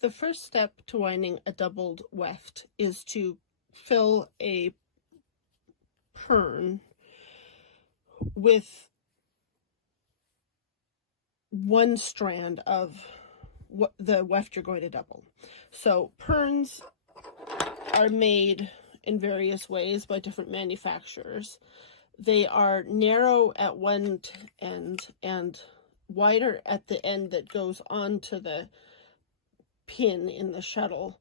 The first step to winding a doubled weft is to fill a pern with one strand of what the weft you're going to double. So perns are made in various ways by different manufacturers. They are narrow at one end and wider at the end that goes onto the pin in the shuttle,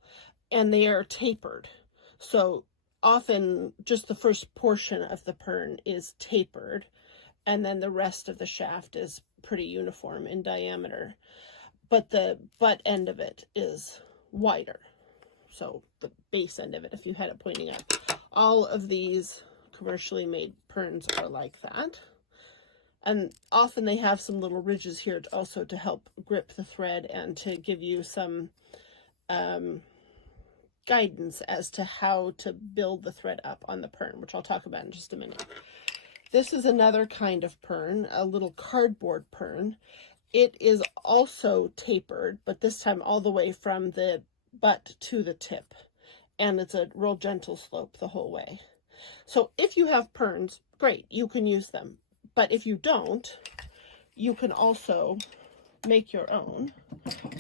and they are tapered. So often just the first portion of the pern is tapered, and then the rest of the shaft is pretty uniform in diameter, but the butt end of it is wider. So the base end of it, if you had it pointing up. All of these commercially made perns are like that. And often they have some little ridges here also to help grip the thread and to give you some guidance as to how to build the thread up on the pern, which I'll talk about in just a minute. This is another kind of pern, a little cardboard pern. It is also tapered, but this time all the way from the butt to the tip. And it's a real gentle slope the whole way. So if you have perns, great, you can use them. But if you don't, you can also make your own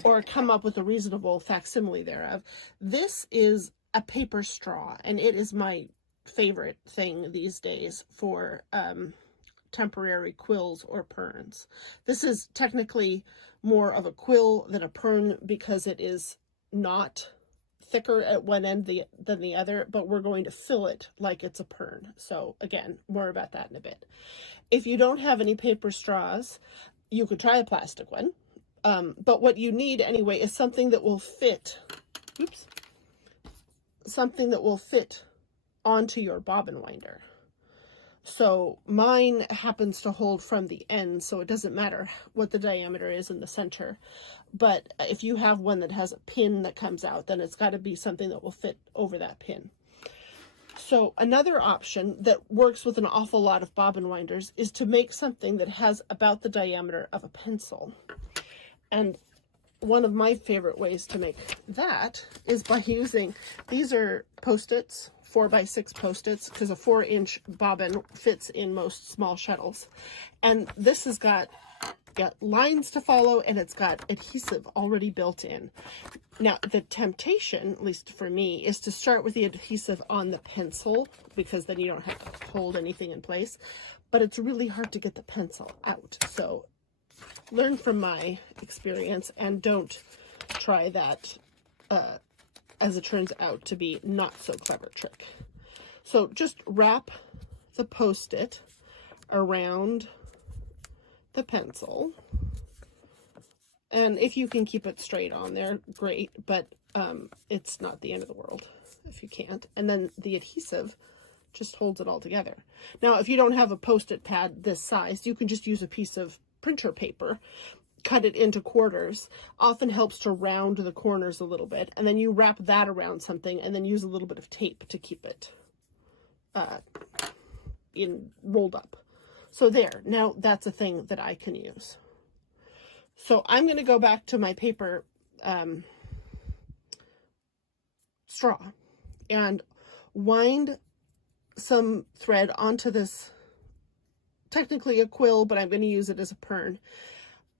or come up with a reasonable facsimile thereof. This is a paper straw, and it is my favorite thing these days for temporary quills or perns. This is technically more of a quill than a pern because it is not thicker at one end than the other, but we're going to fill it like it's a pern. So again, more about that in a bit. If you don't have any paper straws, you could try a plastic one. But what you need anyway is something that will fit, something that will fit onto your bobbin winder. So mine happens to hold from the end, so it doesn't matter what the diameter is in the center. But if you have one that has a pin that comes out, then it's got to be something that will fit over that pin. So another option that works with an awful lot of bobbin winders is to make something that has about the diameter of a pencil. And one of my favorite ways to make that is by using, these are Post-its, 4x6 Post-its, because a 4-inch bobbin fits in most small shuttles. And this has got lines to follow, and it's got adhesive already built in. Now, the temptation, at least for me, is to start with the adhesive on the pencil, because then you don't have to hold anything in place. But it's really hard to get the pencil out. So learn from my experience and don't try that as it turns out to be not so clever trick. So just wrap the Post-it around the pencil, and if you can keep it straight on there, great, but it's not the end of the world if you can't. And then the adhesive just holds it all together. Now, if you don't have a Post-it pad this size, you can just use a piece of printer paper, cut it into quarters. Often helps to round the corners a little bit, and then you wrap that around something and then use a little bit of tape to keep it rolled up. So there, now that's a thing that I can use. So I'm going to go back to my paper straw and wind some thread onto this, technically a quill, but I'm going to use it as a pern,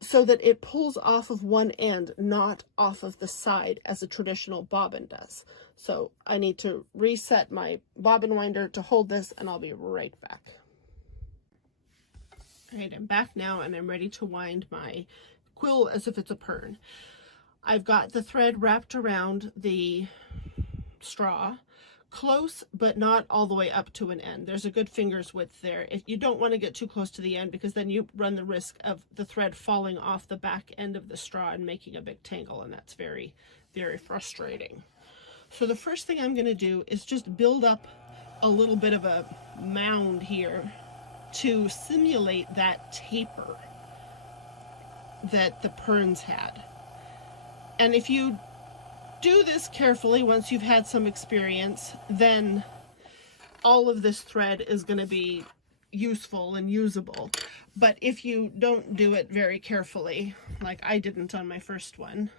so that it pulls off of one end, not off of the side as a traditional bobbin does. So I need to reset my bobbin winder to hold this, and I'll be right back. All right, I'm back now, and I'm ready to wind my quill as if it's a pern. I've got the thread wrapped around the straw, close, but not all the way up to an end. There's a good finger's width there. If you don't want to get too close to the end, because then you run the risk of the thread falling off the back end of the straw and making a big tangle, and that's very, very frustrating. So the first thing I'm going to do is just build up a little bit of a mound here to simulate that taper that the perns had. And if you do this carefully, once you've had some experience, then all of this thread is going to be useful and usable. But if you don't do it very carefully, like I didn't on my first one,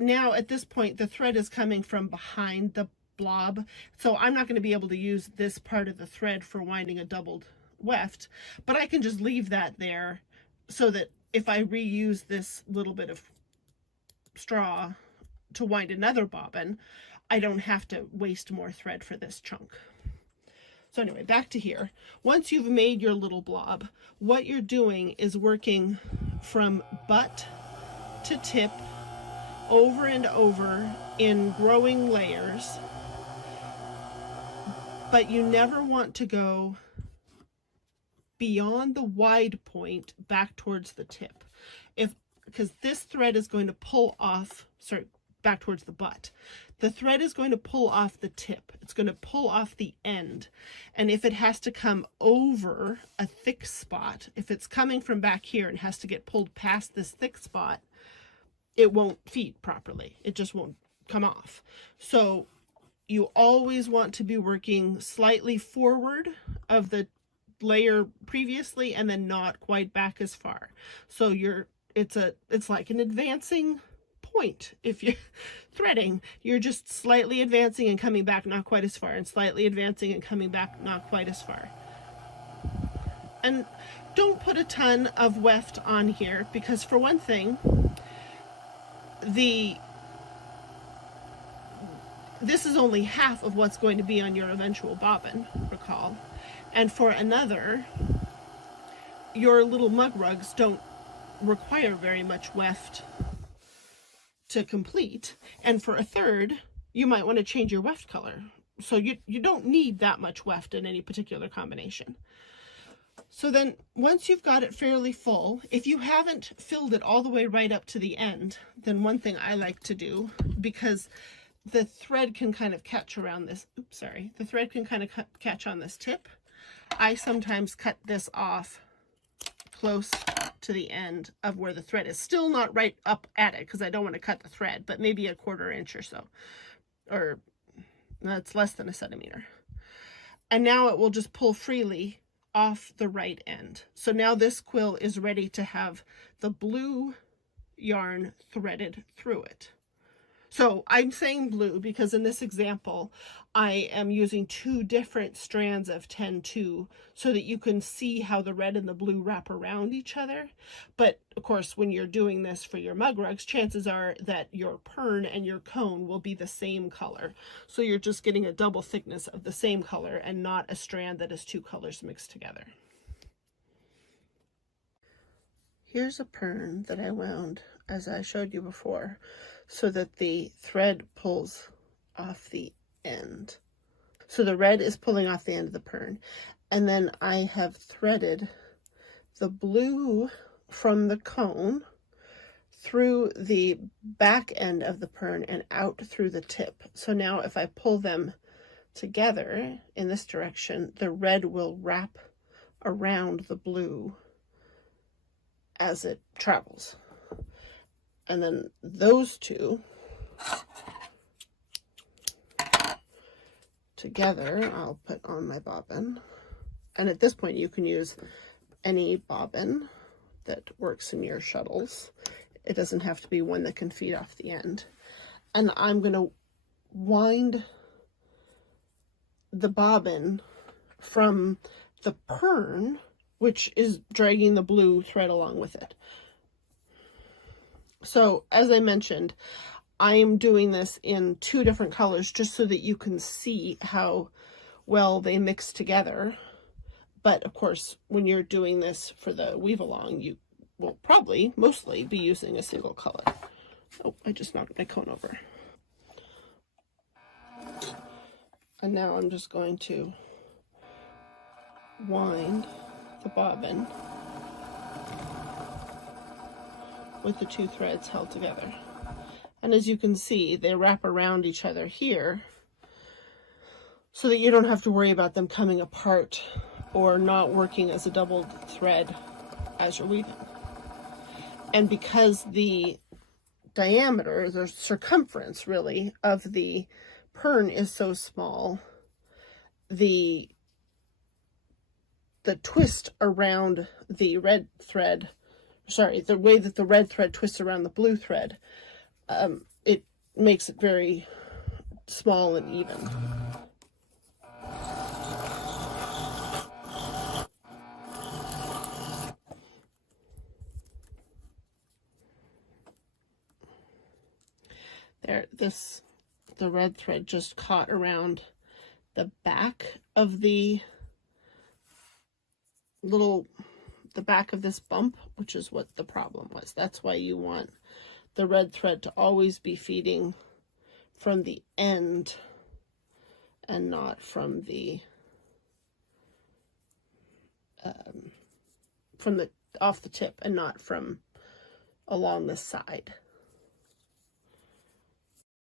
now at this point, the thread is coming from behind the blob. So I'm not going to be able to use this part of the thread for winding a doubled weft, but I can just leave that there so that if I reuse this little bit of straw to wind another bobbin, I don't have to waste more thread for this chunk. So anyway, back to here. Once you've made your little blob, what you're doing is working from butt to tip over and over in growing layers, but you never want to go beyond the wide point back towards the tip. Because this thread is going to pull off, sorry, back towards the butt. The thread is going to pull off the tip. It's going to pull off the end. And if it has to come over a thick spot, if it's coming from back here and has to get pulled past this thick spot, it won't feed properly. It just won't come off. So you always want to be working slightly forward of the layer previously and then not quite back as far. So it's like an advancing point. If you're threading, you're just slightly advancing and coming back not quite as far, and slightly advancing and coming back not quite as far. And don't put a ton of weft on here, because for one thing, this is only half of what's going to be on your eventual bobbin, recall. And for another, your little mug rugs don't require very much weft to complete. And for a third, you might want to change your weft color. So you don't need that much weft in any particular combination. So then once you've got it fairly full, if you haven't filled it all the way right up to the end, then one thing I like to do, because the thread can kind of catch around this, the thread can kind of catch on this tip, I sometimes cut this off close to the end of where the thread is. Still not right up at it, because I don't want to cut the thread, but maybe a 1/4 inch or so, or that's less than a centimeter. And now it will just pull freely off the right end. So now this quill is ready to have the blue yarn threaded through it. So I'm saying blue because in this example, I am using 2 different strands of 10-2 so that you can see how the red and the blue wrap around each other. But of course, when you're doing this for your mug rugs, chances are that your pern and your cone will be the same color. So you're just getting a double thickness of the same color and not a strand that is 2 colors mixed together. Here's a pern that I wound, as I showed you before, so that the thread pulls off the end. So the red is pulling off the end of the pern. And then I have threaded the blue from the cone through the back end of the pern and out through the tip. So now if I pull them together in this direction, the red will wrap around the blue as it travels. And then those two together, I'll put on my bobbin. And at this point, you can use any bobbin that works in your shuttles. It doesn't have to be one that can feed off the end. And I'm going to wind the bobbin from the pern, which is dragging the blue thread along with it. So as I mentioned, I am doing this in 2 different colors just so that you can see how well they mix together. But of course, when you're doing this for the weave along, you will probably mostly be using a single color. Oh, I just knocked my cone over. And now I'm just going to wind the bobbin with the 2 threads held together. And as you can see, they wrap around each other here so that you don't have to worry about them coming apart or not working as a doubled thread as you're weaving. And because the diameter, the circumference really, of the pern is so small, the twist around the red thread, the way that the red thread twists around the blue thread, it makes it very small and even. There, the red thread just caught around the back of the back of this bump, which is what the problem was. That's why you want the red thread to always be feeding from the end and not from the off the tip, and not from along the side.